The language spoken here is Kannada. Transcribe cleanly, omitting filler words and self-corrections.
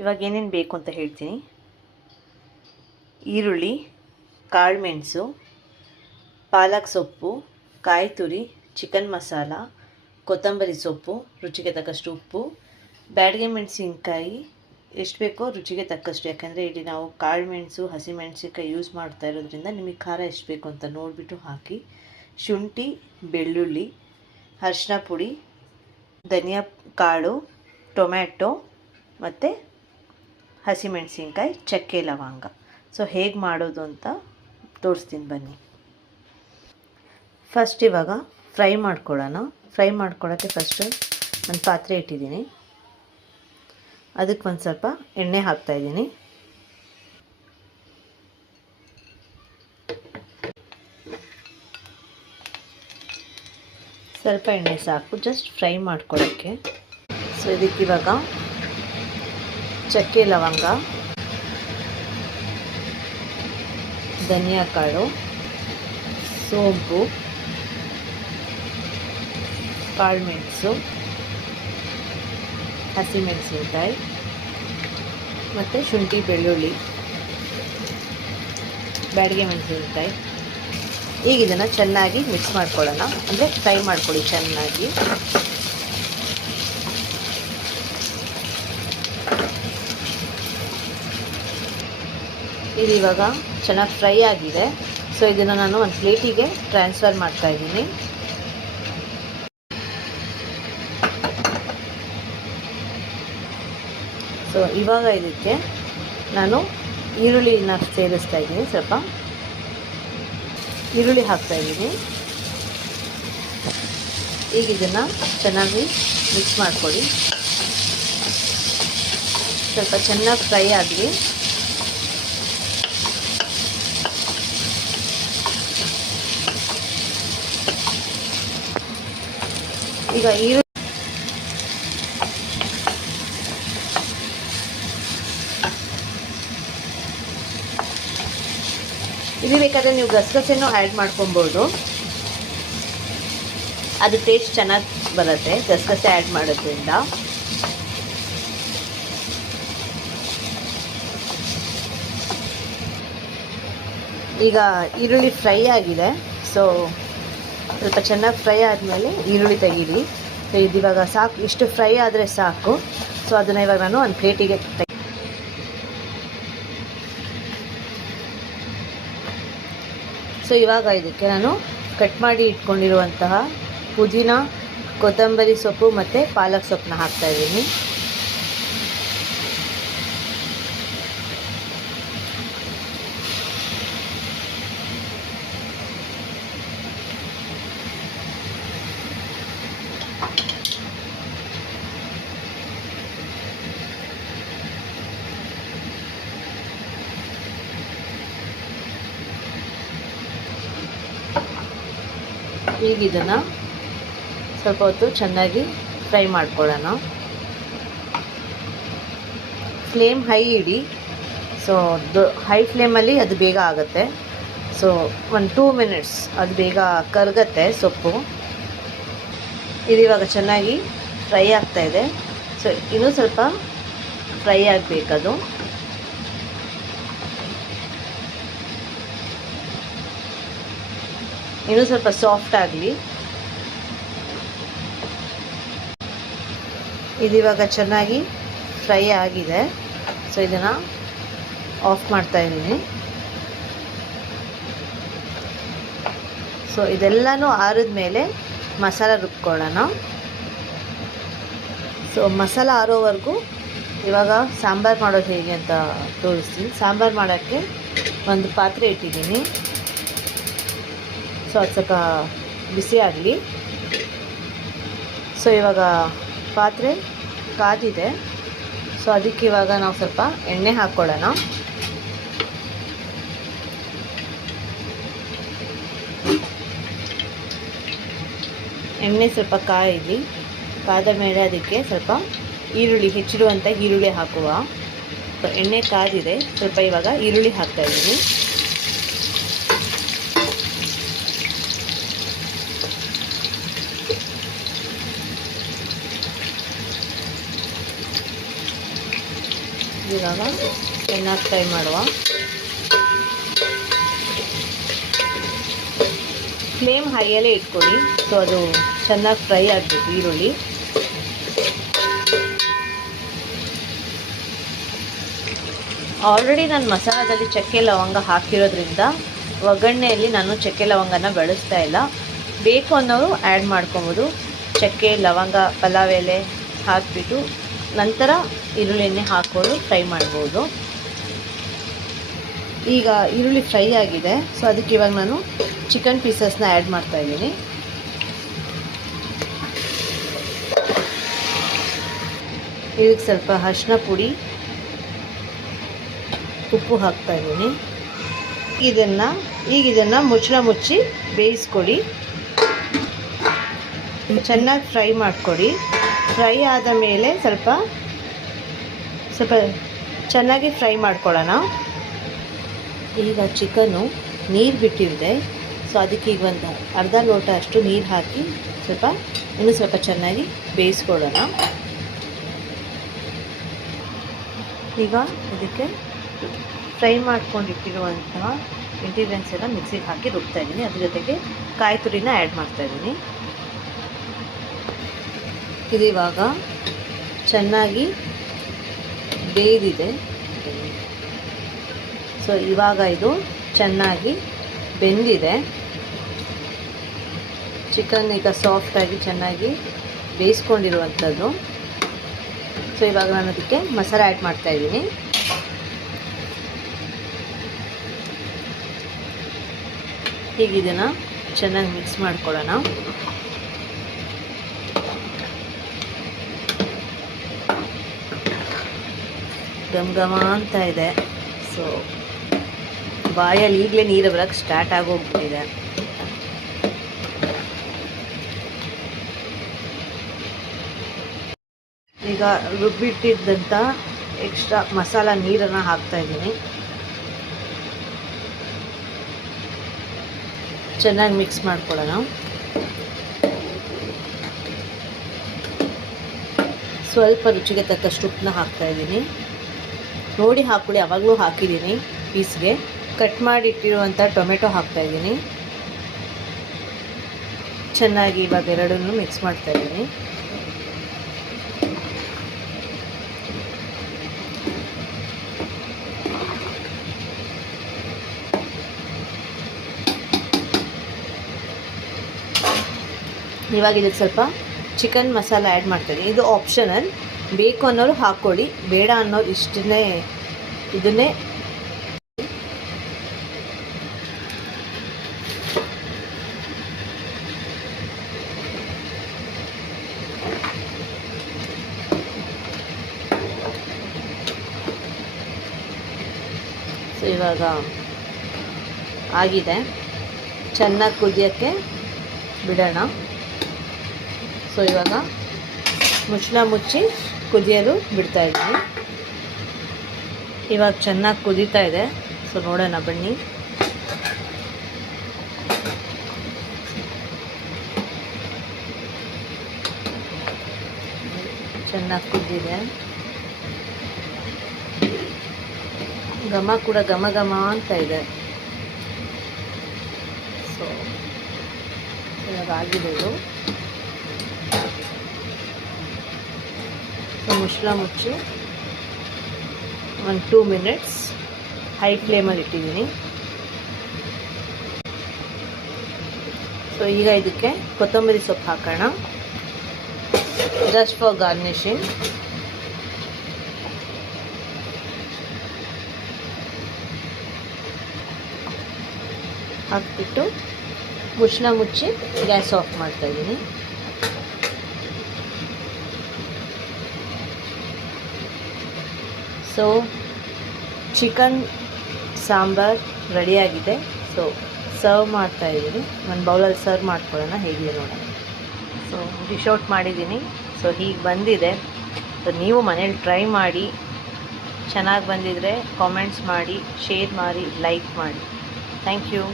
ಇವಾಗ ಏನೇನು ಬೇಕು ಅಂತ ಹೇಳ್ತೀನಿ. ಈರುಳ್ಳಿ, ಕಾಳುಮೆಣಸು, ಪಾಲಕ್ ಸೊಪ್ಪು, ಕಾಯಿ ತುರಿ, ಚಿಕನ್ ಮಸಾಲ, ಕೊತ್ತಂಬರಿ ಸೊಪ್ಪು, ರುಚಿಗೆ ತಕ್ಕಷ್ಟು ಉಪ್ಪು, ಬ್ಯಾಡಗೆ ಮೆಣಸಿನ್ಕಾಯಿ ಎಷ್ಟು ಬೇಕೋ ರುಚಿಗೆ ತಕ್ಕಷ್ಟು. ಯಾಕಂದರೆ ಇಲ್ಲಿ ನಾವು ಕಾಳುಮೆಣಸು ಹಸಿಮೆಣಸಿನ್ಕಾಯಿ ಯೂಸ್ ಮಾಡ್ತಾ ಇರೋದ್ರಿಂದ ನಿಮಗೆ ಖಾರ ಎಷ್ಟು ಬೇಕು ಅಂತ ನೋಡಿಬಿಟ್ಟು ಹಾಕಿ. ಶುಂಠಿ, ಬೆಳ್ಳುಳ್ಳಿ, ಅರಿಶಿನ ಪುಡಿ, ಧನಿಯಾ ಕಾಳು, ಟೊಮ್ಯಾಟೊ ಮತ್ತು ಹಸಿಮೆಣಸಿನ್ಕಾಯಿ, ಚಕ್ಕೆ, ಲವಂಗ. ಸೊ ಹೇಗೆ ಮಾಡೋದು ಅಂತ ತೋರಿಸ್ತೀನಿ ಬನ್ನಿ. ಫಸ್ಟ್ ಇವಾಗ ಫ್ರೈ ಮಾಡ್ಕೊಳ್ಳೋಣ. ಫ್ರೈ ಮಾಡ್ಕೊಳ್ಳೋಕ್ಕೆ ಫಸ್ಟು ಒಂದು ಪಾತ್ರೆ ಇಟ್ಟಿದ್ದೀನಿ. ಅದಕ್ಕೆ ಒಂದು ಸ್ವಲ್ಪ ಎಣ್ಣೆ ಹಾಕ್ತಾಯಿದ್ದೀನಿ. ಸ್ವಲ್ಪ ಎಣ್ಣೆ ಸಾಕು ಜಸ್ಟ್ ಫ್ರೈ ಮಾಡ್ಕೊಳ್ಳೋಕ್ಕೆ. ಸೊ ಇದಕ್ಕೆ ಇವಾಗ ಚಕ್ಕೆ, ಲವಂಗ, ಧನಿಯಾ ಕಾಳು, ಸೋಂಪು, ಕಾಳುಮೆಣಸು, ಹಸಿಮೆಣಸಿನ್ಕಾಯಿ ಮತ್ತು ಶುಂಠಿ, ಬೆಳ್ಳುಳ್ಳಿ, ಬ್ಯಾಡಗೆ ಮೆಣಸಿನ್ಕಾಯಿ. ಈಗ ಇದನ್ನು ಚೆನ್ನಾಗಿ ಮಿಕ್ಸ್ ಮಾಡ್ಕೊಳ್ಳೋಣ, ಅಂದರೆ ಫ್ರೈ ಮಾಡ್ಕೊಳ್ಳಿ ಚೆನ್ನಾಗಿ. ಇದು ಇವಾಗ ಚೆನ್ನಾಗಿ ಫ್ರೈ ಆಗಿದೆ. ಸೊ ಇದನ್ನು ನಾನು ಒಂದು ಪ್ಲೇಟಿಗೆ ಟ್ರಾನ್ಸ್ಫರ್ ಮಾಡ್ತಾಯಿದ್ದೀನಿ. ಸೊ ಇವಾಗ ಇದಕ್ಕೆ ನಾನು ಈರುಳ್ಳಿನ ಸೇರಿಸ್ತಾ ಇದ್ದೀನಿ. ಸ್ವಲ್ಪ ಈರುಳ್ಳಿ ಹಾಕ್ತಾಯಿದ್ದೀನಿ. ಈಗ ಇದನ್ನು ಚೆನ್ನಾಗಿ ಮಿಕ್ಸ್ ಮಾಡ್ಕೊಳ್ಳಿ. ಸ್ವಲ್ಪ ಚೆನ್ನಾಗಿ ಫ್ರೈ ಆಗಲಿ. ಈಗ ಇಲ್ಲಿ ಬೇಕಾದರೆ ನೀವು ಗಸಗಸೆನೂ ಆ್ಯಡ್ ಮಾಡ್ಕೊಬೋದು. ಅದು ಟೇಸ್ಟ್ ಚೆನ್ನಾಗಿ ಬರುತ್ತೆ ಗಸಗಸೆ ಆ್ಯಡ್ ಮಾಡೋದ್ರಿಂದ. ಈಗ ಈರುಳ್ಳಿ ಫ್ರೈ ಆಗಿದೆ. ಸೊ ಸ್ವಲ್ಪ ಚೆನ್ನಾಗಿ ಫ್ರೈ ಆದಮೇಲೆ ಈರುಳ್ಳಿ ತೆಗೀರಿ. ಸೊ ಇದು ಇವಾಗ ಸಾಕು, ಇಷ್ಟು ಫ್ರೈ ಆದರೆ ಸಾಕು. ಸೊ ಅದನ್ನು ಇವಾಗ ನಾನು ಒಂದು ಪ್ಲೇಟಿಗೆ ಸೊ ಇವಾಗ ಇದಕ್ಕೆ ನಾನು ಕಟ್ ಮಾಡಿ ಇಟ್ಕೊಂಡಿರುವಂತಹ ಪುದೀನ, ಕೊತ್ತಂಬರಿ ಸೊಪ್ಪು ಮತ್ತು ಪಾಲಕ್ ಸೊಪ್ಪನ್ನ ಹಾಕ್ತಾಯಿದ್ದೀನಿ. ಈಗ ಇದನ್ನು ಸ್ವಲ್ಪ ಹೊತ್ತು ಚೆನ್ನಾಗಿ ಫ್ರೈ ಮಾಡ್ಕೊಳ್ಳೋಣ. ಫ್ಲೇಮ್ ಹೈ ಇಡಿ. ಸೊ ಹೈ ಫ್ಲೇಮಲ್ಲಿ ಅದು ಬೇಗ ಆಗುತ್ತೆ. ಸೊ ಒಂದು 2 ಮಿನಿಟ್ಸ್ ಅದು ಬೇಗ ಕರಗತ್ತೆ ಸೊಪ್ಪು. ಇದು ಇವಾಗ ಚೆನ್ನಾಗಿ ಫ್ರೈ ಆಗ್ತಾಯಿದೆ. ಸೊ ಇನ್ನೂ ಸ್ವಲ್ಪ ಫ್ರೈ ಆಗಬೇಕದು. ಇನ್ನೂ ಸ್ವಲ್ಪ ಸಾಫ್ಟ್ ಆಗಲಿ. ಇದು ಇವಾಗ ಚೆನ್ನಾಗಿ ಫ್ರೈ ಆಗಿದೆ. ಸೊ ಇದನ್ನು ಆಫ್ ಮಾಡ್ತಾಯಿದ್ದೀನಿ. ಸೊ ಇದೆಲ್ಲನೂ ಆರಿದ ಮೇಲೆ ಮಸಾಲ ರುಬ್ಕೊಳ್ಳೋಣ. ಸೊ ಮಸಾಲ ಆರೋವರೆಗೂ ಇವಾಗ ಸಾಂಬಾರು ಮಾಡೋದು ಹೇಗೆ ಅಂತ ತೋರಿಸ್ತೀನಿ. ಸಾಂಬಾರು ಮಾಡೋಕ್ಕೆ ಒಂದು ಪಾತ್ರೆ ಇಟ್ಟಿದ್ದೀನಿ. ಸೊ ಅದು ಸ್ವಲ್ಪ ಬಿಸಿ ಆಗಲಿ. ಸೊ ಇವಾಗ ಪಾತ್ರೆ ಕಾದಿದೆ. ಸೊ ಅದಕ್ಕೆ ಇವಾಗ ನಾವು ಸ್ವಲ್ಪ ಎಣ್ಣೆ ಹಾಕ್ಕೊಳ್ಳೋಣ. ಎಣ್ಣೆ ಸ್ವಲ್ಪ ಕಾಯಿಲಿ. ಕಾದ ಮೇಲೆ ಅದಕ್ಕೆ ಸ್ವಲ್ಪ ಈರುಳ್ಳಿ, ಹೆಚ್ಚಿರುವಂಥ ಈರುಳ್ಳಿ ಹಾಕುವ. ಸೊ ಎಣ್ಣೆ ಕಾದಿದೆ. ಸ್ವಲ್ಪ ಇವಾಗ ಈರುಳ್ಳಿ ಹಾಕ್ತಾಯಿದ್ದೀನಿ. ಇವಾಗ ಚೆನ್ನಾಗಿ ಫ್ರೈ ಮಾಡುವ. ಫ್ಲೇಮ್ ಹೈಯಲ್ಲೇ ಇಟ್ಕೊಳ್ಳಿ. ಸೊ ಅದು ಚೆನ್ನಾಗಿ ಫ್ರೈ ಆಗಬೇಕು ಈರುಳ್ಳಿ. ಆಲ್ರೆಡಿ ನಾನು ಮಸಾಲದಲ್ಲಿ ಚಕ್ಕೆ ಲವಂಗ ಹಾಕಿರೋದ್ರಿಂದ ಒಗ್ಗರಣೆಯಲ್ಲಿ ನಾನು ಚಕ್ಕೆ ಲವಂಗನ ಬಳಸ್ತಾ ಇಲ್ಲ. ಬೇಕು ಅನ್ನೋರು ಆ್ಯಡ್ ಮಾಡ್ಕೊಬೋದು. ಚಕ್ಕೆ ಲವಂಗ ಪಲಾವ್ ಎಲೆ ಹಾಕಿಬಿಟ್ಟು ನಂತರ ಈರುಳ್ಳಿ ಹಾಕ್ಕೊಂಡು ಫ್ರೈ ಮಾಡ್ಬೋದು. ಈಗ ಈರುಳ್ಳಿ ಫ್ರೈ ಆಗಿದೆ. ಸೊ ಅದಕ್ಕೆ ಇವಾಗ ನಾನು ಚಿಕನ್ ಪೀಸಸ್ನ ಆ್ಯಡ್ ಮಾಡ್ತಾಯಿದ್ದೀನಿ. ಇದಕ್ಕೆ ಸ್ವಲ್ಪ ಅರಿಶಿನ ಪುಡಿ, ಉಪ್ಪು ಹಾಕ್ತಾಯಿದ್ದೀನಿ. ಇದನ್ನು ಮುಚ್ಚಿ ಬೇಯಿಸ್ಕೊಳ್ಳಿ. ಚೆನ್ನಾಗಿ ಫ್ರೈ ಮಾಡಿಕೊಡಿ. ಫ್ರೈ ಆದ ಮೇಲೆ ಸ್ವಲ್ಪ ಚೆನ್ನಾಗಿ ಫ್ರೈ ಮಾಡ್ಕೊಳ್ಳೋಣ. ಈಗ ಚಿಕನ್ನು ನೀರು ಬಿಟ್ಟಿದೆ. ಸೊ ಅದಕ್ಕೆ ಈಗ ಒಂದು ಅರ್ಧ ಲೋಟ ಅಷ್ಟು ನೀರು ಹಾಕಿ ಇನ್ನೂ ಸ್ವಲ್ಪ ಚೆನ್ನಾಗಿ ಬೇಯಿಸ್ಕೊಳ್ಳೋಣ. ಈಗ ಇದಕ್ಕೆ ಫ್ರೈ ಮಾಡ್ಕೊಂಡಿಟ್ಟಿರುವಂತಹ ಇಂಗ್ರೀಡಿಯೆಂಟ್ಸ್ ಎಲ್ಲ ಮಿಕ್ಸಿಗೆ ಹಾಕಿ ರುಬ್ತಾಯಿದ್ದೀನಿ. ಅದ್ರ ಜೊತೆಗೆ ಕಾಯಿ ತುರಿನ ಆ್ಯಡ್ ಮಾಡ್ತಾಯಿದ್ದೀನಿ. ಇದು ಇವಾಗ ಚೆನ್ನಾಗಿ ಬೇಯ್ದಿದೆ. ಸೊ ಇವಾಗ ಇದು ಚೆನ್ನಾಗಿ ಬೆಂದಿದೆ. ಚಿಕನ್ ಈಗ ಸಾಫ್ಟಾಗಿ ಚೆನ್ನಾಗಿ ಬೇಯಿಸ್ಕೊಂಡಿರುವಂಥದ್ದು. ಸೊ ಇವಾಗ ನಾನು ಅದಕ್ಕೆ ಮಸಾಲೆ ಆ್ಯಡ್ ಮಾಡ್ತಾಯಿದ್ದೀನಿ. ಈಗ ಇದನ್ನು ಚೆನ್ನಾಗಿ ಮಿಕ್ಸ್ ಮಾಡ್ಕೊಳ್ಳೋಣ. ಘಮ ಅಂತ ಇದೆ. ಸೊ ಬಾಯಲ್ಲಿ ಈಗಲೇ ನೀರು ಬರೋಕ್ಕೆ ಸ್ಟಾರ್ಟ್ ಆಗೋಗ್ಬಿಟ್ಟಿದೆ. ಈಗ ರುಬ್ಬಿಟ್ಟಿದ್ದಂಥ ಎಕ್ಸ್ಟ್ರಾ ಮಸಾಲ ನೀರನ್ನು ಹಾಕ್ತಾಯಿದ್ದೀನಿ. ಚೆನ್ನಾಗಿ ಮಿಕ್ಸ್ ಮಾಡ್ಕೊಳ್ಳೋಣ. ಸ್ವಲ್ಪ ರುಚಿಗೆ ತಕ್ಕಷ್ಟು ಉಪ್ಪನ್ನ ಹಾಕ್ತಾಯಿದ್ದೀನಿ. ನೋಡಿ ಹಾಕ್ಕೊಳ್ಳಿ, ಆವಾಗಲೂ ಹಾಕಿದ್ದೀನಿ. ಪೀಸ್ಗೆ ಕಟ್ ಮಾಡಿ ಇಟ್ಟಿರುವಂಥ ಟೊಮೆಟೊ ಹಾಕ್ತಾಯಿದ್ದೀನಿ. ಚೆನ್ನಾಗಿ ಇವಾಗ ಎರಡನ್ನೂ ಮಿಕ್ಸ್ ಮಾಡ್ತಾಯಿದ್ದೀನಿ. ಇವಾಗ ಇದಕ್ಕೆ ಸ್ವಲ್ಪ ಚಿಕನ್ ಮಸಾಲ ಆ್ಯಡ್ ಮಾಡ್ತಾಯಿದ್ದೀನಿ. ಇದು ಆಪ್ಷನಲ್, ಬೇಕು ಅನ್ನೋರು ಹಾಕ್ಕೊಳ್ಳಿ, ಬೇಡ ಅನ್ನೋರು ಇದನ್ನೇ ಸೊ ಇವಾಗ ಆಗಿದೆ. ಚೆನ್ನಾಗಿ ಕುದಿಯೋಕ್ಕೆ ಬಿಡೋಣ. ಸೊ ಇವಾಗ ಮುಚ್ಚಿ ಕುದಿಯಲು ಬಿಡ್ತಾಯಿದ್ದೀನಿ. ಇವಾಗ ಚೆನ್ನಾಗಿ ಕುದೀತಾ ಇದೆ. ಸೊ ನೋಡೋಣ ಬನ್ನಿ. ಚೆನ್ನಾಗಿ ಕುದ್ದಿದೆ. ಘಮ ಕೂಡ ಘಮ ಅಂತ ಇದೆ. ಸೊ ಇವಾಗ ಆಗಿದೆ ಇದು. ಮುಚ್ಚಿ ಒಂದು 2 ಮಿನಿಟ್ಸ್ ಹೈ ಫ್ಲೇಮಲ್ಲಿ ಇಟ್ಟಿದ್ದೀನಿ. ಸೊ ಈಗ ಇದಕ್ಕೆ ಕೊತ್ತಂಬರಿ ಸೊಪ್ಪು ಹಾಕೋಣ, ಜಸ್ಟ್ ಫಾರ್ ಗಾರ್ನಿಷಿಂಗ್. ಹಾಕ್ಬಿಟ್ಟು ಮುಚ್ಚಿ ಗ್ಯಾಸ್ ಆಫ್ ಮಾಡ್ತಾಯಿದ್ದೀನಿ. ಸೊ ಚಿಕನ್ ಸಾಂಬಾರ್ ರೆಡಿಯಾಗಿದೆ. ಸೊ ಸರ್ವ್ ಮಾಡ್ತಾಯಿದ್ದೀನಿ. ಒಂದು ಬೌಲಲ್ಲಿ ಸರ್ವ್ ಮಾಡ್ಕೊಳ್ಳೋಣ, ಹೇಗೆ ನೋಡೋಣ. ಸೊ ಡಿಶ್ ಔಟ್ ಮಾಡಿದ್ದೀನಿ. ಸೊ ಹೀಗೆ ಬಂದಿದೆ. ಸೊ ನೀವು ಮನೇಲಿ ಟ್ರೈ ಮಾಡಿ, ಚೆನ್ನಾಗಿ ಬಂದಿದ್ದರೆ ಕಾಮೆಂಟ್ಸ್ ಮಾಡಿ, ಶೇರ್ ಮಾಡಿ, ಲೈಕ್ ಮಾಡಿ. Thank you.